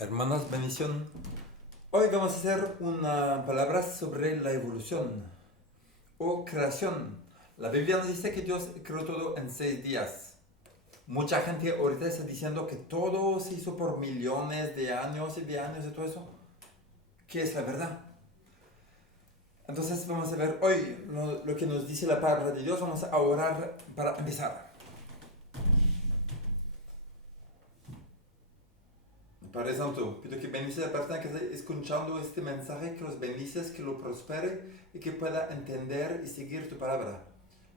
Hermanos, bendición. Hoy vamos a hacer una palabra sobre la evolución o creación. La Biblia nos dice que Dios creó todo en 6 días. Mucha gente ahorita está diciendo que todo se hizo por millones de años y todo eso. ¿Qué es la verdad? Entonces vamos a ver hoy lo que nos dice la palabra de Dios. Vamos a orar para empezar. Padre Santo, pido que bendice a la persona que está escuchando este mensaje, que los bendices, que lo prospere y que pueda entender y seguir tu palabra.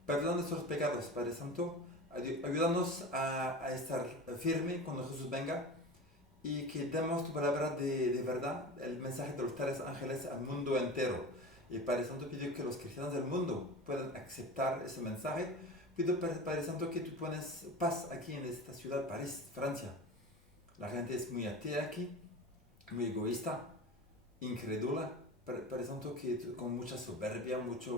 Perdona nuestros pecados, Padre Santo. Ayúdanos a estar firme cuando Jesús venga y que demos tu palabra de verdad, el mensaje de los 3 ángeles al mundo entero. Y Padre Santo, pido que los cristianos del mundo puedan aceptar ese mensaje. Pido, Padre Santo, que tú pones paz aquí en esta ciudad, París, Francia. La gente es muy atea aquí, muy egoísta, incrédula. Parece tanto que con mucha soberbia, mucha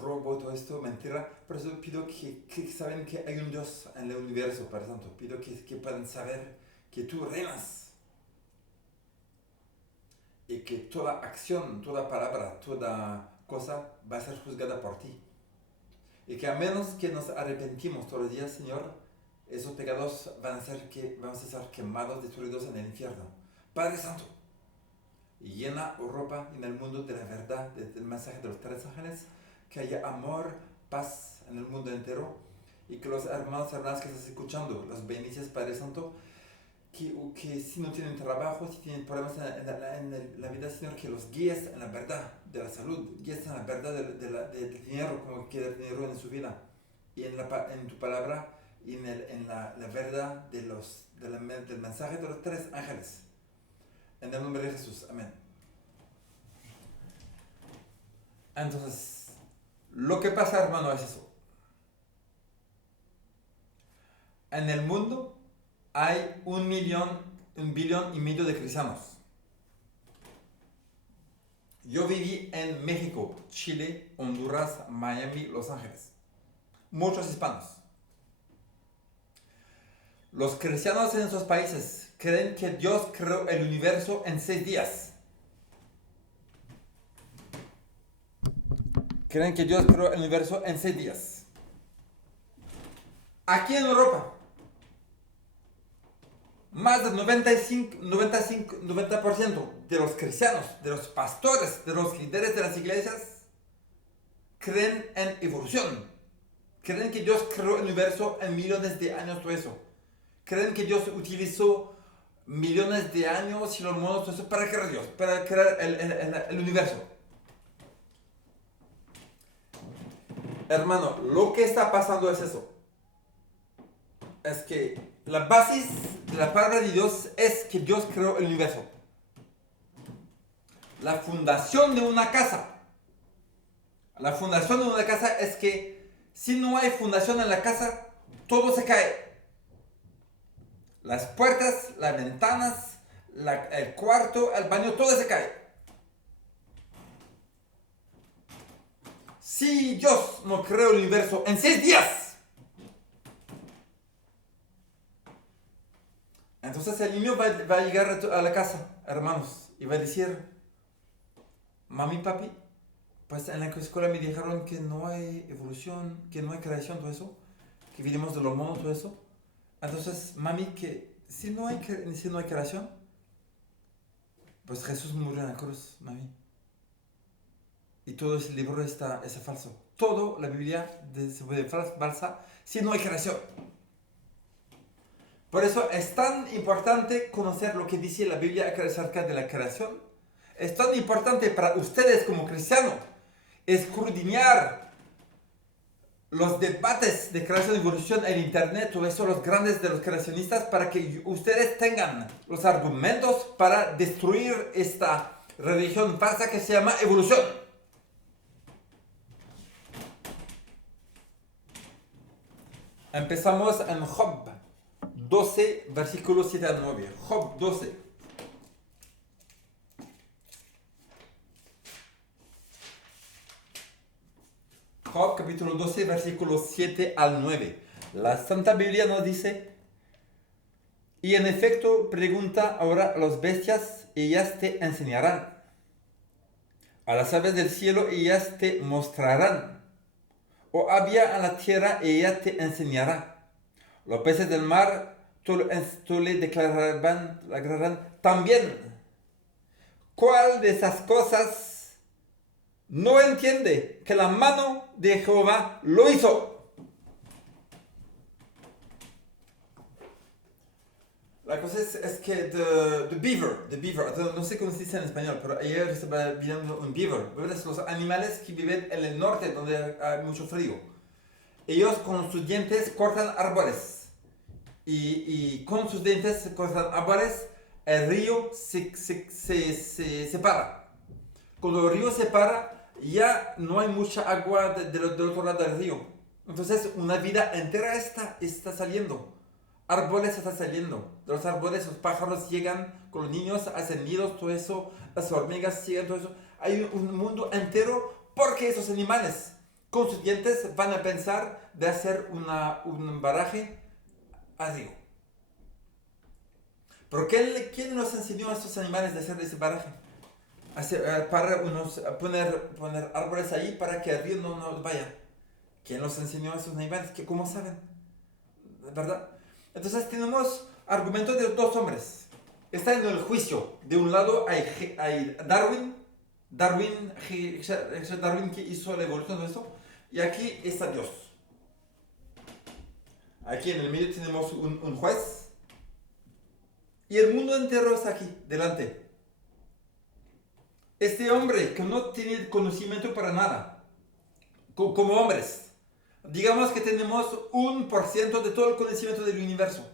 robo, todo esto, mentira. Por eso pido que saben que hay un Dios en el universo, por tanto. Pido que puedan saber que tú reinas y que toda acción, toda palabra, toda cosa va a ser juzgada por ti. Y que a menos que nos arrepentimos todos los días, Señor, esos pecados vamos a ser quemados, destruidos en el infierno. Padre Santo, llena Europa en el mundo de la verdad, del mensaje de los 3 ángeles, que haya amor, paz en el mundo entero, y que los hermanos y hermanas que estás escuchando, los bendices, Padre Santo, que si no tienen trabajo, si tienen problemas en la vida, Señor, que los guíes en la verdad de la salud, guíes en la verdad del dinero, como queda el dinero en su vida, y en tu palabra, y en la verdad del mensaje de los 3 ángeles. En el nombre de Jesús, amén. Entonces, lo que pasa, hermano, es eso. En el mundo hay 1,5 billion de cristianos. Yo viví en México, Chile, Honduras, Miami, Los Ángeles. Muchos hispanos. Los cristianos en esos países creen que Dios creó el universo en 6 días. Creen que Dios creó el universo en 6 días. Aquí en Europa, más del 90% de los cristianos, de los pastores, de los líderes de las iglesias, creen en evolución. Creen que Dios creó el universo en millones de años, todo eso. Creen que Dios utilizó millones de años y los monos, todo eso, para crear Dios, para crear el universo. Hermano, lo que está pasando es eso. Es que la base de la palabra de Dios es que Dios creó el universo. La fundación de una casa. La fundación de una casa es que si no hay fundación en la casa, todo se cae. Las puertas, las ventanas, el cuarto, el baño, todo se cae. Si Dios no creó el universo en 6 días, entonces el niño va a llegar a la casa, hermanos, y va a decir, mami, papi, pues en la escuela me dijeron que no hay evolución, que no hay creación, todo eso, que vivimos de los monos, todo eso. Entonces, mami, que si no hay creación, pues Jesús murió en la cruz, mami. Y todo ese libro es falso. Todo la Biblia se puede falsa si no hay creación. Por eso es tan importante conocer lo que dice la Biblia acerca de la creación. Es tan importante para ustedes como cristianos escudriñar los debates de creación y evolución en internet, todo eso, los grandes de los creacionistas, para que ustedes tengan los argumentos para destruir esta religión falsa que se llama evolución. Empezamos en Job 12, versículos 7 al 9. Job 12. Job capítulo 12, versículos 7 al 9. La Santa Biblia nos dice Y en efecto, pregunta ahora a las bestias, ellas te enseñarán. A las aves del cielo, ellas te mostrarán. O había en la tierra, ella te enseñará. Los peces del mar, tú le declararán también. ¿Cuál de esas cosas no entiende que la mano de Jehová lo hizo? La cosa es que the beaver, no sé cómo se dice en español, pero ayer estaba viendo un beaver. Beavers, los animales que viven en el norte donde hay mucho frío. Ellos con sus dientes cortan árboles. Y con sus dientes cortan árboles, el río se separa. Cuando el río se para, ya no hay mucha agua del otro lado del río. Entonces una vida entera está saliendo. Árboles están saliendo. De los árboles los pájaros llegan, con los niños hacen nidos, todo eso. Las hormigas siguen, todo eso. Hay un mundo entero porque esos animales con sus dientes van a pensar de hacer un baraje al río. ¿Pero quién nos enseñó a estos animales de hacer ese baraje? Poner árboles ahí para que el río no vaya. ¿Quién los enseñó a esos animales? ¿Cómo saben? ¿Verdad? Entonces tenemos argumentos de dos hombres. Está en el juicio. De un lado hay Darwin que hizo la evolución de esto. Y aquí está Dios. Aquí en el medio tenemos un juez. Y el mundo entero está aquí, delante. Este hombre que no tiene conocimiento para nada, como hombres, digamos que tenemos 1% de todo el conocimiento del universo.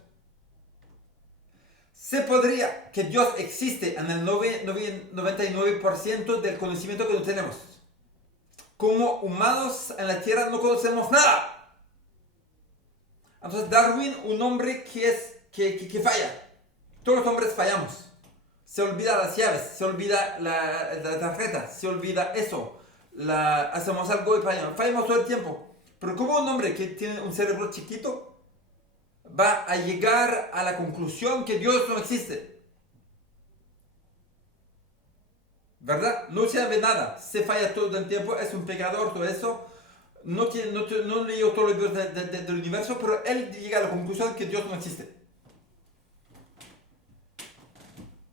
Se podría que Dios existe en el 99% del conocimiento que no tenemos. Como humanos en la Tierra no conocemos nada. Entonces Darwin, un hombre que falla. Todos los hombres fallamos. Se olvida las llaves, se olvida la tarjeta, se olvida eso. Hacemos algo y fallamos. Fallamos todo el tiempo. Pero como un hombre que tiene un cerebro chiquito va a llegar a la conclusión que Dios no existe. ¿Verdad? No sabe nada. Se falla todo el tiempo, es un pecador, todo eso. No leyó todos los libros del universo, pero él llega a la conclusión que Dios no existe.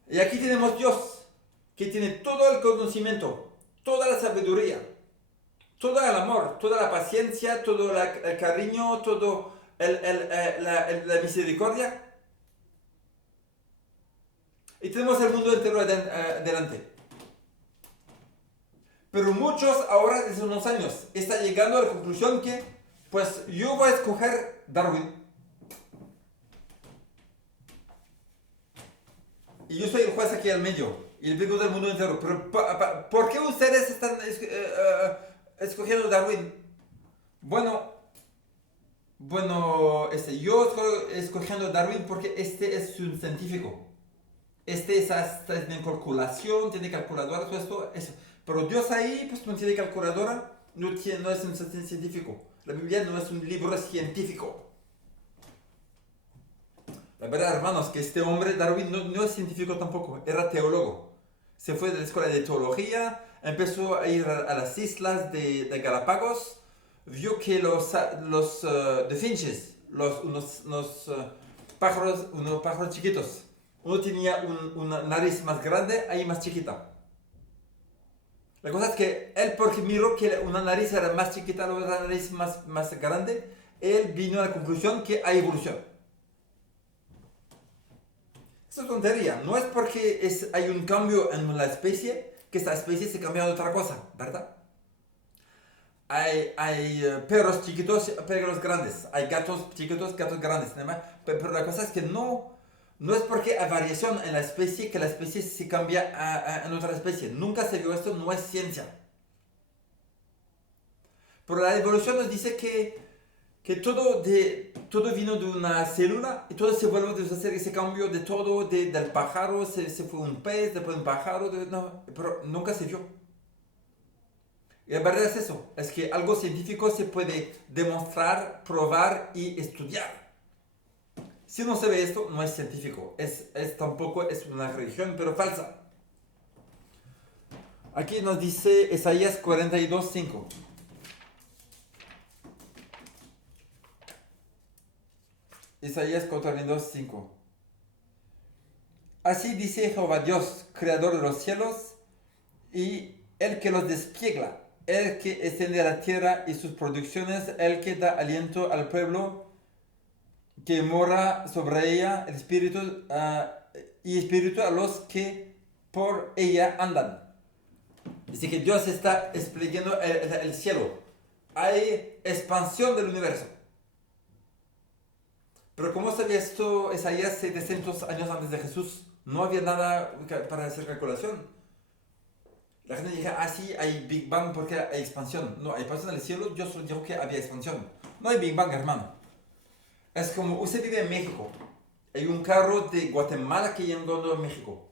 Y aquí tenemos Dios, que tiene todo el conocimiento, toda la sabiduría, todo el amor, toda la paciencia, todo el cariño, todo la misericordia. Y tenemos el mundo entero delante. Pero muchos ahora, desde unos años, están llegando a la conclusión que, pues yo voy a escoger Darwin. Y yo soy el juez aquí al medio. Y el vengo del mundo entero. Pero ¿por qué ustedes están escogiendo Darwin? Bueno, yo estoy escogiendo Darwin porque este es un científico. Está en calculación, tiene calculadora, todo esto. Eso. Pero Dios ahí, pues no tiene calculadora, no es un científico. La Biblia no es un libro científico. La verdad, hermanos, que este hombre, Darwin, no es científico tampoco, era teólogo. Se fue de la escuela de teología, empezó a ir a las islas de Galápagos, vio que los finches, unos pájaros chiquitos, uno tenía una nariz más grande, ahí más chiquita. La cosa es que él, porque miró que una nariz era más chiquita, la otra nariz más grande, él vino a la conclusión que hay evolución. Es una tontería. No es porque hay un cambio en la especie que esta especie se cambia de otra cosa, ¿verdad? Hay perros chiquitos, perros grandes. Hay gatos chiquitos, gatos grandes. Pero la cosa es que no es porque hay variación en la especie que la especie se cambia en otra especie. Nunca se vio esto, no es ciencia. Pero la evolución nos dice que todo vino de una célula y todo se vuelve a hacer ese cambio de todo, del pájaro, se fue un pez, después un pájaro, pero nunca se vio. Y la verdad es eso, es que algo científico se puede demostrar, probar y estudiar. Si no se ve esto, no es científico. Tampoco es una religión, pero falsa. Aquí nos dice Isaías 42:5. Isaías 42:5. Así dice Jehová Dios, creador de los cielos, y el que los despliega, el que extiende la tierra y sus producciones, el que da aliento al pueblo, que mora sobre ella, el espíritu y espíritu a los que por ella andan. Dice que Dios está explicando el cielo. Hay expansión del universo. Pero ¿cómo sabía esto Isaías 700 años antes de Jesús? No había nada para hacer calculación. La gente dice, sí, hay Big Bang porque hay expansión. No, hay expansión en el cielo, yo solo digo que había expansión. No hay Big Bang, hermano. Es como usted vive en México. Hay un carro de Guatemala que llegó a México.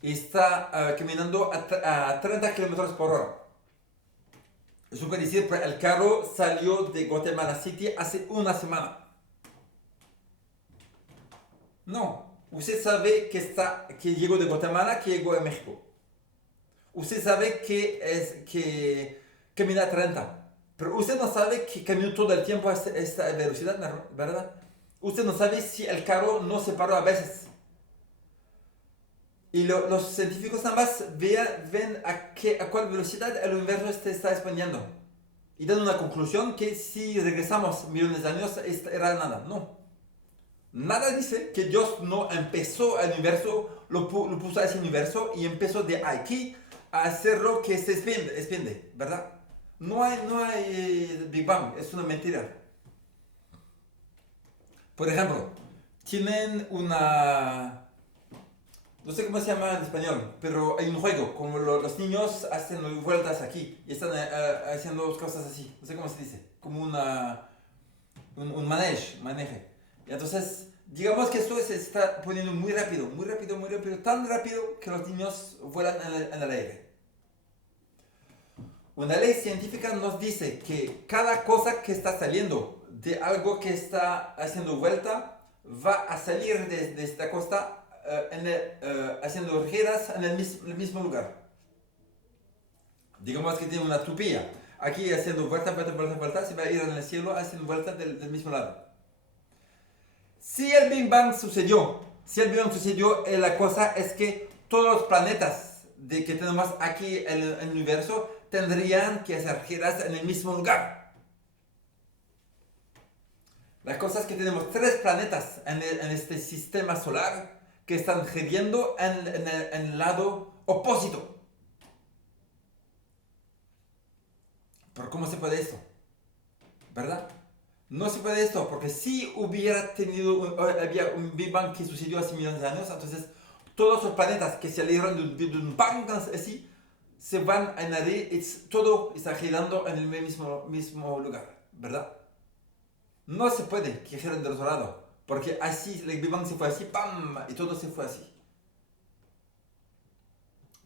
Y está caminando a 30 kilómetros por hora. Eso quiere decir que el carro salió de Guatemala City hace una semana. No, usted sabe que llegó de Guatemala, que llegó a México. Usted sabe que camina a 30. Pero usted no sabe que caminó todo el tiempo a esta velocidad, ¿verdad? Usted no sabe si el carro no se paró a veces. Y los científicos nada más ven a cuál velocidad el universo está expandiendo. Y dan una conclusión que si regresamos millones de años, era nada. No. Nada dice que Dios no empezó el universo, lo puso a ese universo y empezó de aquí a hacerlo que se expande, ¿verdad? No hay Big Bang, es una mentira. Por ejemplo, tienen no sé cómo se llama en español, pero hay un juego, como los niños hacen vueltas aquí y están haciendo cosas así, no sé cómo se dice, como un maneje. Y entonces, digamos que esto se está poniendo muy rápido, tan rápido que los niños vuelan en el aire. Una ley científica nos dice que cada cosa que está saliendo de algo que está haciendo vuelta va a salir de esta costa haciendo giras en el mismo lugar. Digamos que tiene una tupilla. Aquí haciendo vuelta, se va a ir en el cielo haciendo vuelta del mismo lado. Si el Big Bang sucedió, la cosa es que todos los planetas que tenemos aquí en el universo tendrían que hacer giras en el mismo lugar. La cosa es que tenemos 3 planetas en este sistema solar que están girando en el lado opuesto. ¿Pero cómo se puede esto? ¿Verdad? No se puede esto, porque si había un Big Bang que sucedió hace millones de años, entonces todos los planetas que salieron de un bang así, se van a añadir, todo está girando en el mismo lugar, ¿verdad? No se puede que giren del otro lado, porque así el Big Bang se fue así, ¡pam! Y todo se fue así.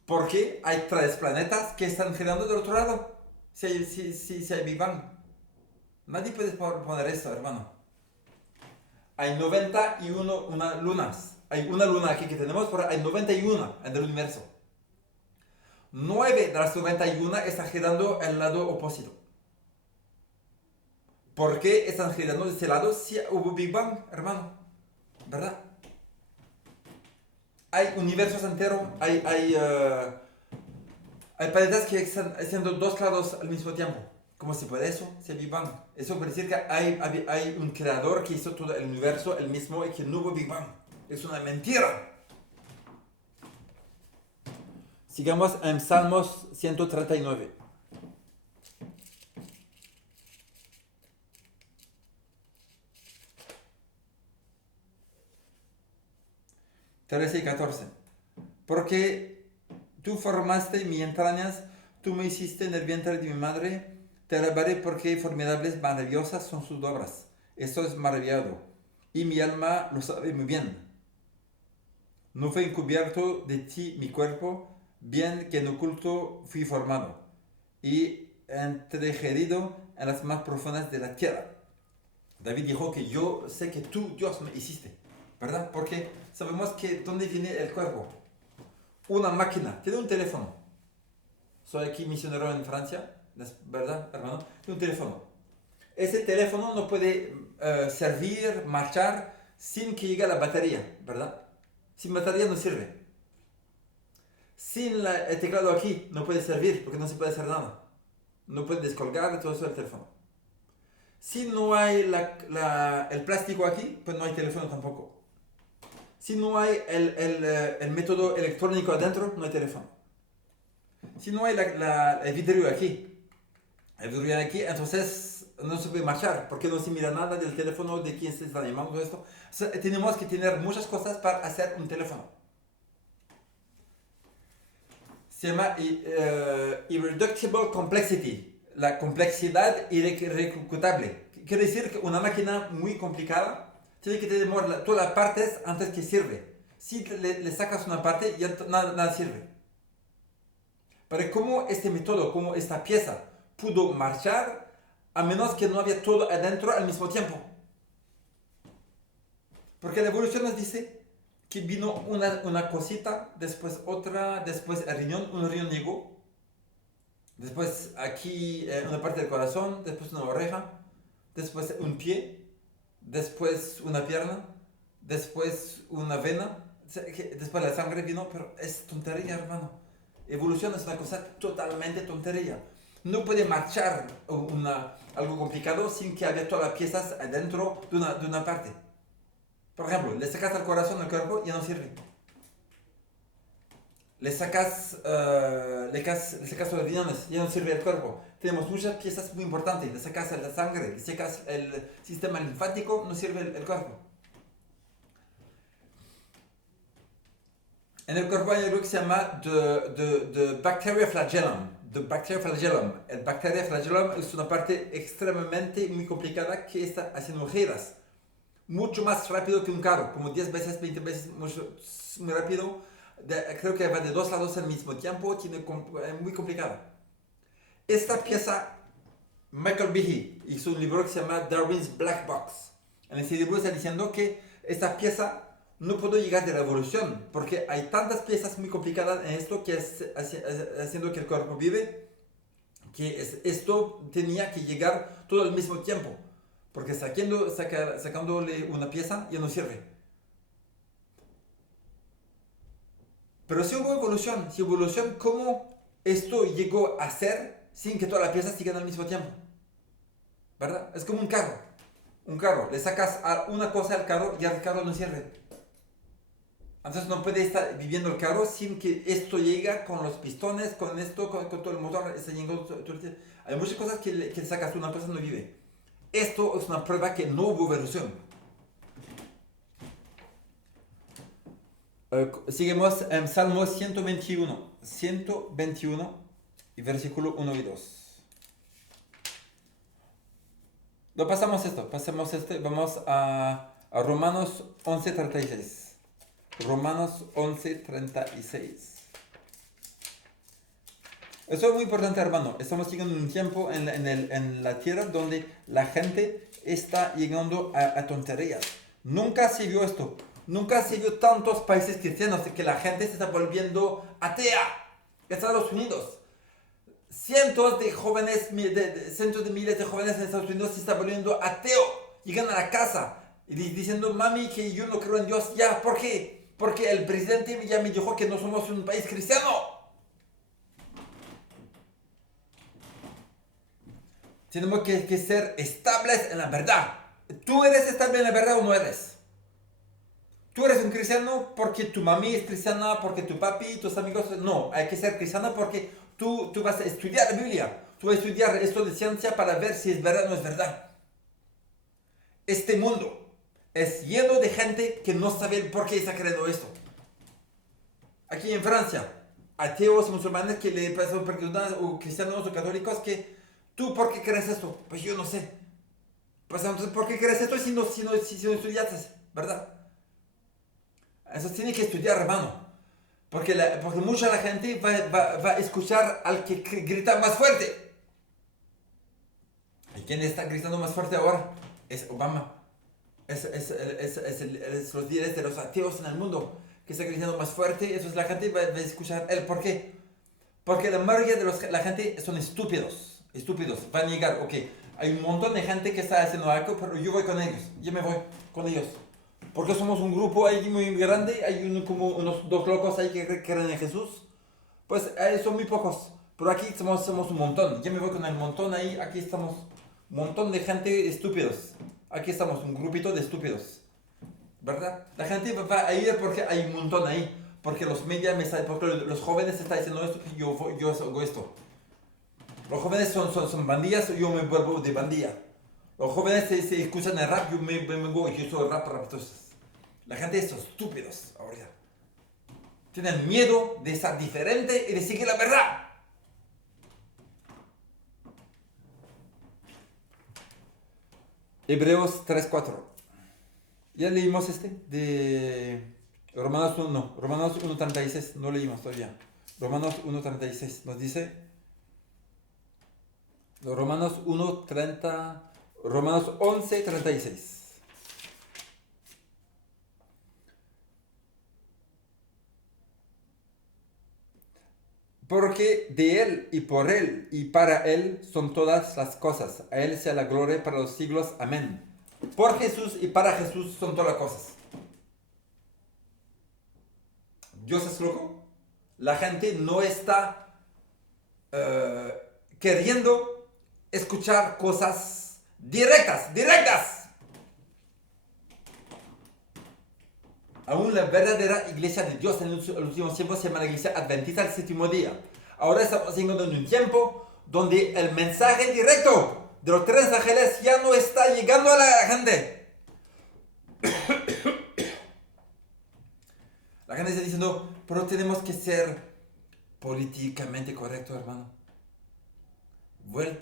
Porque hay 3 planetas que están girando del otro lado, si hay Big Bang. Nadie puede poner eso, hermano. Hay 91 lunas. Hay una luna aquí que tenemos, pero hay 91 en el universo. 9 de las 91 están girando en el lado opuesto. ¿Por qué están girando de ese lado si hubo Big Bang, hermano? ¿Verdad? Hay universos enteros, hay planetas que están haciendo 2 lados al mismo tiempo. ¿Cómo se puede eso? Si hay Big Bang. Eso quiere decir que hay un creador que hizo todo el universo el mismo y que no hubo Big Bang. Es una mentira. Sigamos en Salmos 139. (13 y 14). Porque tú formaste mis entrañas, tú me hiciste en el vientre de mi madre. Te alabaré porque formidables, maravillosas son sus obras. Esto es maravillado. Y mi alma lo sabe muy bien. No fue encubierto de ti mi cuerpo, bien que en oculto fui formado y entregerido en las más profundas de la tierra. David dijo que yo sé que tú, Dios, me hiciste, ¿verdad? Porque sabemos que ¿dónde viene el cuerpo? Una máquina, tiene un teléfono. Soy aquí misionero en Francia, ¿verdad, hermano? Tiene un teléfono. Ese teléfono no puede servir, marchar, sin que llegue la batería, ¿verdad? Sin batería no sirve. Sin el teclado aquí no puede servir porque no se puede hacer nada. No puede descolgar todo eso del teléfono. Si no hay el plástico aquí, pues no hay teléfono tampoco. Si no hay el método electrónico adentro, no hay teléfono. Si no hay el vidrio aquí, entonces no se puede marchar porque no se mira nada del teléfono, de quién se está llamando, todo esto. O sea, tenemos que tener muchas cosas para hacer un teléfono. Se llama Irreducible Complexity, la complejidad irreclutable. Quiere decir que una máquina muy complicada tiene que tener todas las partes antes que sirve. Si le sacas una parte, ya nada sirve. Pero cómo este método, cómo esta pieza pudo marchar a menos que no había todo adentro al mismo tiempo. Porque la evolución nos dice que vino una cosita, después otra, después el riñón, un riñón llegó, después aquí una parte del corazón, después una oreja, después un pie, después una pierna, después una vena, después la sangre vino, pero es tontería, hermano. Evolución es una cosa totalmente tontería. No puede marchar algo complicado sin que haya todas las piezas adentro de una parte. Por ejemplo, le sacas al corazón al cuerpo, ya no sirve. Le sacas los riñones, ya no sirve el cuerpo. Tenemos muchas piezas muy importantes. Le sacas la sangre, le sacas el sistema linfático, no sirve el cuerpo. En el cuerpo hay algo que se llama the bacteria flagellum. The bacteria flagellum. El bacteria flagellum es una parte extremadamente muy complicada que está haciendo giras. Mucho más rápido que un carro, como 10 veces, 20 veces muy rápido. Creo que va de dos lados al mismo tiempo, muy complicada. Esta pieza, Michael Behe hizo un libro que se llama Darwin's Black Box. En ese libro está diciendo que esta pieza no pudo llegar de la evolución, porque hay tantas piezas muy complicadas en esto que es haciendo que el cuerpo vive, que esto tenía que llegar todo al mismo tiempo. Porque sacándole una pieza ya no sirve. Pero si hubo evolución, ¿cómo esto llegó a ser sin que todas las piezas sigan al mismo tiempo? ¿Verdad? Es como un carro. Un carro, le sacas una cosa al carro y el carro no sirve. Entonces no puede estar viviendo el carro sin que esto llegue con los pistones, con esto, con todo el motor. Hay muchas cosas que le sacas una cosa no vive. Esto es una prueba que no hubo evolución. Seguimos en Salmo 121. 121 y versículo 1 y 2. No pasamos esto, vamos a Romanos 11:36. Romanos 11:36. Eso es muy importante, hermano. Estamos llegando a un tiempo en la tierra donde la gente está llegando a tonterías. Nunca se vio esto. Nunca se vio tantos países cristianos que la gente se está volviendo atea. Estados Unidos. Cientos de jóvenes, cientos de miles de jóvenes en Estados Unidos se están volviendo ateo. Llegan a la casa y diciendo, mami, que yo no creo en Dios. Ya, ¿por qué? Porque el presidente ya me dijo que no somos un país cristiano. Tenemos que ser estables en la verdad. ¿Tú eres estable en la verdad o no eres? ¿Tú eres un cristiano porque tu mami es cristiana, porque tu papi, tus amigos? No, hay que ser cristiano porque tú vas a estudiar la Biblia. Tú vas a estudiar esto de ciencia para ver si es verdad o no es verdad. Este mundo es lleno de gente que no sabe por qué está creyendo esto. Aquí en Francia, ateos, musulmanes que le pasan personas o cristianos o católicos que ¿tú por qué crees esto? Pues yo no sé. Pues entonces, ¿por qué crees esto si no estudiaste? ¿Verdad? Eso tiene que estudiar, hermano. Porque mucha la gente va a escuchar al que grita más fuerte. ¿Y quién está gritando más fuerte ahora? es Obama. Es los líderes de los ateos en el mundo que está creciendo más fuerte. Eso es la gente va a escuchar él. ¿Por qué? Porque la mayoría de la gente son estúpidos. Estúpidos. Van a llegar, ok. Hay un montón de gente que está haciendo algo, pero yo voy con ellos. Yo me voy con ellos. Porque somos un grupo ahí muy grande. Hay como unos dos locos ahí que creen en Jesús. Pues son muy pocos. Pero aquí somos un montón. Yo me voy con el montón ahí. Aquí estamos. Un montón de gente estúpidos. Aquí estamos, un grupito de estúpidos. ¿Verdad? La gente va a ir porque hay un montón ahí. Porque los medios porque los jóvenes están diciendo esto, yo hago esto. Los jóvenes son bandillas, yo me vuelvo de bandilla. Los jóvenes se escuchan el rap, yo me voy, yo soy rap. Entonces, la gente es estúpidos ahorita. Tienen miedo de estar diferente y de seguir la verdad. Hebreos 3:4. Ya leímos de Romanos 1, Romanos 1:36, no leímos todavía. Romanos 1:36 nos dice, Romanos 1:30, Romanos 11:36. Porque de Él y por Él y para Él son todas las cosas. A Él sea la gloria para los siglos. Amén. Por Jesús y para Jesús son todas las cosas. Dios es loco. La gente no está queriendo escuchar cosas directas. Aún la verdadera iglesia de Dios en los últimos tiempos se llama la iglesia adventista del séptimo día. Ahora estamos llegando en un tiempo donde el mensaje directo de los tres ángeles ya no está llegando a la gente. La gente está diciendo, pero tenemos que ser políticamente correcto, hermano.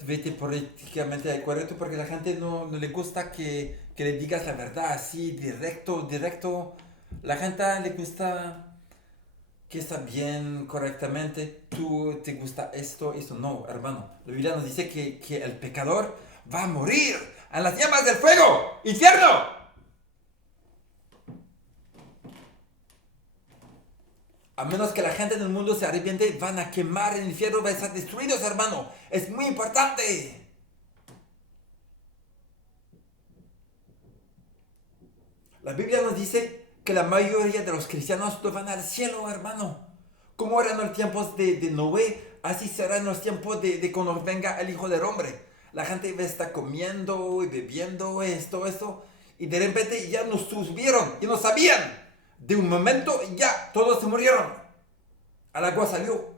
Vete políticamente correcto porque a la gente no le gusta que le digas la verdad así, directo. La gente le gusta que está bien correctamente. Tú te gusta esto. No, hermano. La Biblia nos dice que el pecador va a morir en las llamas del fuego. ¡Infierno! A menos que la gente del mundo se arrepiente, van a quemar en el infierno, van a estar destruidos, hermano. Es muy importante. La Biblia nos dice que la mayoría de los cristianos no van al cielo, hermano. Como eran los tiempos de Noé, así serán los tiempos de cuando venga el Hijo del Hombre. La gente está comiendo y bebiendo esto, y de repente ya nos subieron y no sabían. De un momento ya todos se murieron. Al agua salió.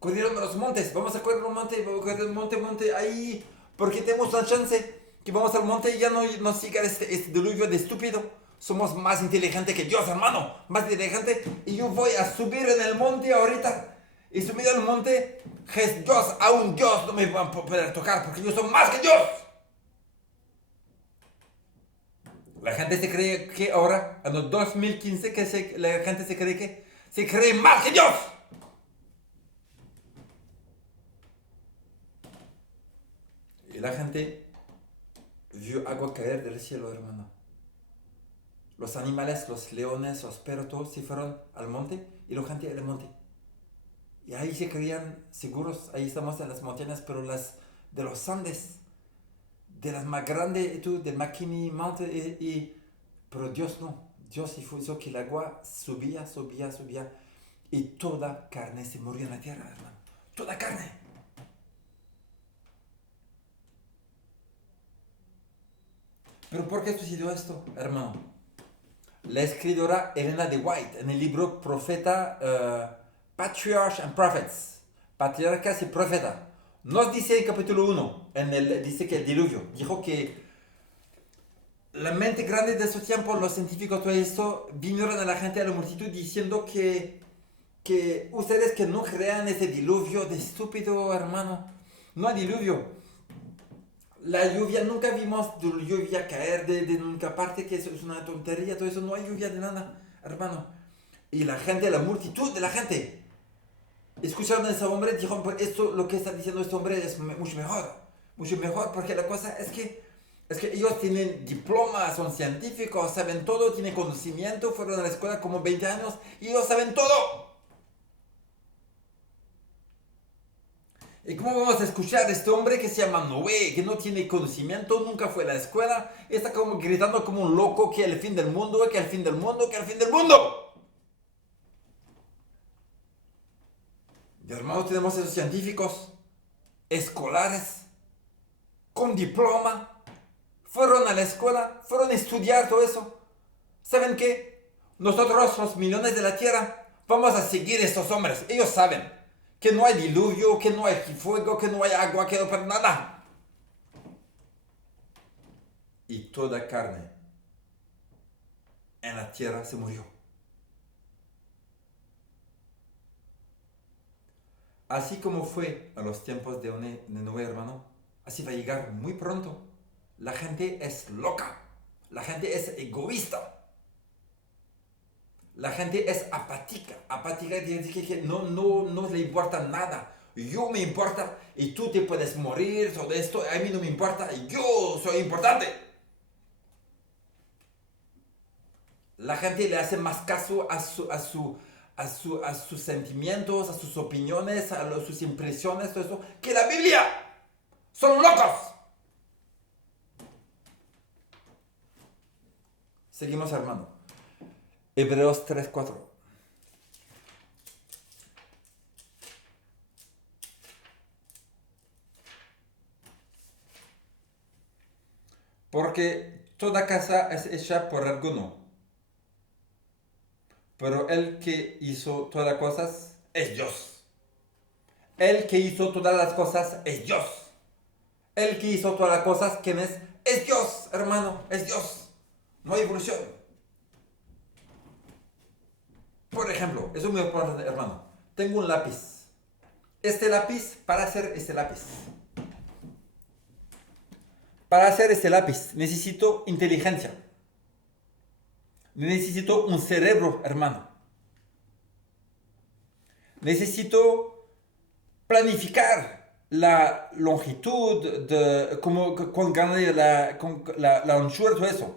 Corrieron a los montes. Vamos a correr un monte ahí. Porque tenemos una chance que vamos al monte y ya no nos siga este diluvio de estúpido. Somos más inteligentes que Dios, hermano. Más inteligente. Y yo voy a subir en el monte ahorita. Y subido en el monte, Dios, aún Dios no me va a poder tocar porque yo soy más que Dios. La gente se cree que ahora, en el 2015, la gente se cree que se cree más que Dios. Y la gente vio agua caer del cielo, hermano. Los animales, los leones, los perros, todos se fueron al monte y la gente al monte. Y ahí se creían seguros, ahí estamos en las montañas, pero las de los Andes, de las más grandes, del McKinney Mountain, pero Dios no. Dios hizo que el agua subía, y toda carne se murió en la tierra, hermano. Toda carne. ¿Pero por qué sucedió esto, hermano? La escritora Elena de White, en el libro Patriarchs and Prophets, Patriarcas y Profetas, nos dice en capítulo 1, dice que el diluvio, dijo que la mente grande de su tiempo, los científicos, todo esto, vinieron a la gente, a la multitud, diciendo que ustedes que no crean ese diluvio de estúpido, hermano, no hay diluvio. La lluvia, nunca vimos lluvia caer de nunca parte, que eso es una tontería, todo eso, no hay lluvia de nada, hermano. Y la gente, la multitud de la gente, escucharon a ese hombre, dijeron, pues esto, lo que está diciendo este hombre es mucho mejor, porque la cosa es que Es que ellos tienen diplomas, son científicos, saben todo, tienen conocimiento, fueron a la escuela como 20 años y ellos saben todo. ¿Y cómo vamos a escuchar a este hombre que se llama Noé, que no tiene conocimiento, nunca fue a la escuela, y está como gritando como un loco que el fin del mundo, que el fin del mundo, que el fin del mundo? Y hermanos, tenemos esos científicos, escolares, con diploma, fueron a la escuela, fueron a estudiar todo eso. ¿Saben qué? Nosotros, los millones de la tierra, vamos a seguir a estos hombres. Ellos saben que no hay diluvio, que no hay fuego, que no hay agua, que no hay nada. Y toda carne en la tierra se murió. Así como fue a los tiempos de Noé, hermano, así va a llegar muy pronto. La gente es loca, la gente es egoísta, la gente es apática que no le importa nada. Yo me importa y tú te puedes morir, todo esto, a mí no me importa, yo soy importante. La gente le hace más caso a sus sentimientos, a sus opiniones, sus impresiones, todo eso, que la Biblia. Son locos. Seguimos, hermano. Hebreos 3:4. Porque toda casa es hecha por alguno, pero el que hizo todas las cosas es Dios. El que hizo todas las cosas es Dios. El que hizo todas las cosas, ¿quién es? Es Dios, hermano, es Dios. No hay evolución. Por ejemplo, eso es muy importante, hermano. Tengo un lápiz. Este lápiz, para hacer este lápiz. Para hacer este lápiz necesito inteligencia. Necesito un cerebro, hermano. Necesito planificar la longitud, con la anchura, todo eso.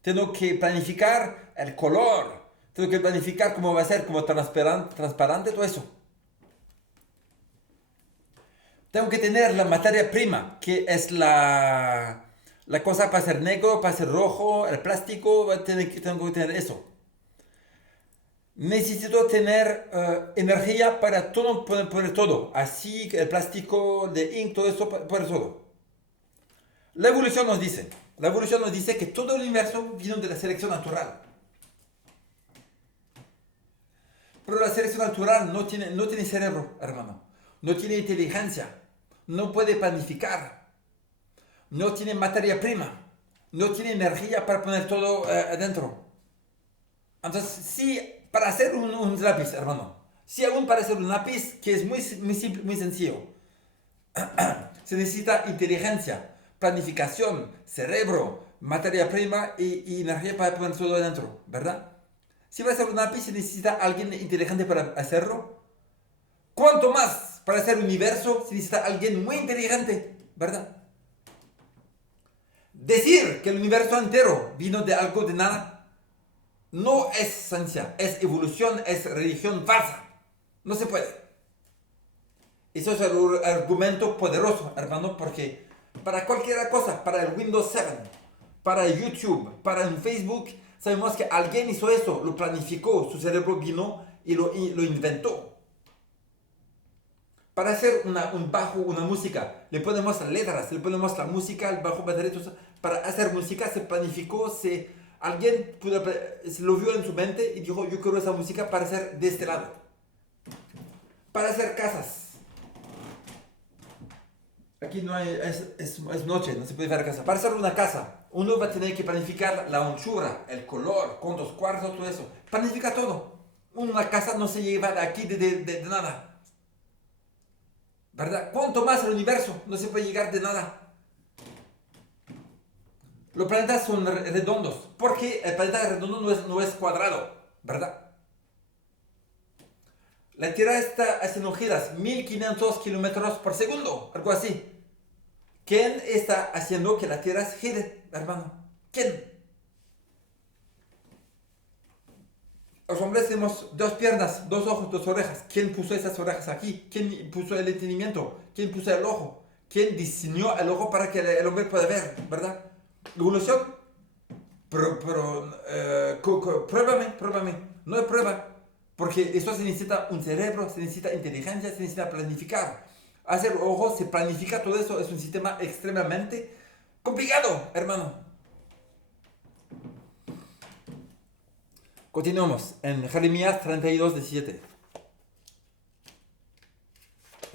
Tengo que planificar el color. Tengo que planificar cómo va a ser, como transparente, todo eso. Tengo que tener la materia prima, que es la cosa para ser negro, para ser rojo, el plástico, tengo que tener eso. Necesito tener energía para todo, poner todo. Así que el plástico, de ink, todo eso, poner todo. La evolución nos dice que todo el universo vino de la selección natural. Pero la selección natural no tiene cerebro, hermano. No tiene inteligencia. No puede planificar. No tiene materia prima. No tiene energía para poner todo adentro. Entonces, sí, para hacer un lápiz, hermano. Sí, aún para hacer un lápiz, que es muy simple, muy sencillo. Se necesita inteligencia, planificación, cerebro, materia prima y energía para poner todo adentro, ¿verdad? Si va a hacer un lápiz, se necesita alguien inteligente para hacerlo. ¿Cuánto más para hacer un universo se necesita alguien muy inteligente, ¿verdad? Decir que el universo entero vino de algo de nada no es ciencia, es evolución, es religión falsa. No se puede. Eso es un argumento poderoso, hermano, porque para cualquier cosa, para el Windows 7, para YouTube, para un Facebook, sabemos que alguien hizo eso, lo planificó, su cerebro vino y lo inventó. Para hacer un bajo, una música, le ponemos letras, le ponemos la música, el bajo, batería, todo eso. Para hacer música se planificó, alguien se lo vio en su mente y dijo, yo quiero esa música para hacer de este lado. Para hacer casas. Aquí no hay, es noche, no se puede ver casa. Para hacer una casa, uno va a tener que planificar la anchura, el color, cuántos cuartos, todo eso. Planifica todo. Una casa no se lleva de aquí de nada. ¿Verdad? ¿Cuánto más el universo? No se puede llegar de nada. Los planetas son redondos. Porque el planeta redondo no es cuadrado. ¿Verdad? La Tierra está haciendo giras 1500 kilómetros por segundo. Algo así. ¿Quién está haciendo que la tierra gire, hermano? ¿Quién? Los hombres tenemos dos piernas, dos ojos, dos orejas. ¿Quién puso esas orejas aquí? ¿Quién puso el entendimiento? ¿Quién puso el ojo? ¿Quién diseñó el ojo para que el hombre pueda ver, verdad? Evolución. Pruébame. No hay prueba. Porque eso se necesita un cerebro, se necesita inteligencia, se necesita planificar. Hacer ojos, se planifica todo eso. Es un sistema extremadamente complicado, hermano. Continuamos en Jeremías 32, 17.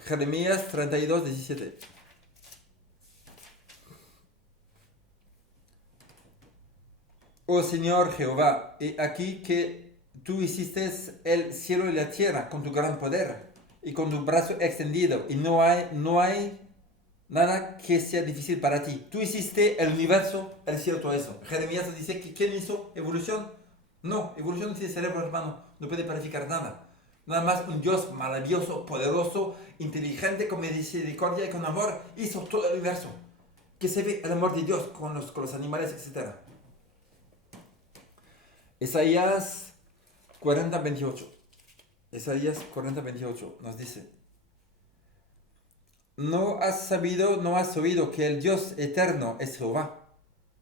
Jeremías 32, 17. Oh Señor Jehová, he aquí que tú hiciste el cielo y la tierra con tu gran poder y con tu brazo extendido, y no hay nada que sea difícil para ti. Tú hiciste el universo, el cielo, todo eso. Jeremías dice que ¿quién hizo evolución? No, evolución no tiene cerebro, hermano, no puede planificar nada. Nada más un Dios maravilloso, poderoso, inteligente, con misericordia y con amor, hizo todo el universo. Que se ve el amor de Dios con los animales, etc. Isaías 40, 28. Isaías 40, 28 nos dice: ¿No has oído que el Dios eterno es Jehová,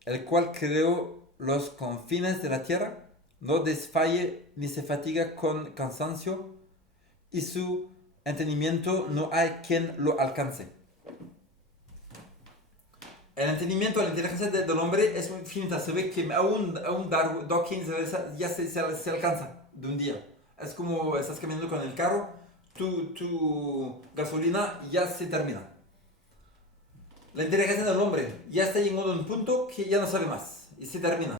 el cual creó los confines de la tierra? No desfalle ni se fatiga con cansancio, y su entendimiento no hay quien lo alcance. El entendimiento, la inteligencia del hombre es infinita. Se ve que aún Dawkins ya se alcanza de un día. Es como estás caminando con el carro, tu gasolina ya se termina. La inteligencia del hombre ya está llegando a un punto que ya no sabe más y se termina.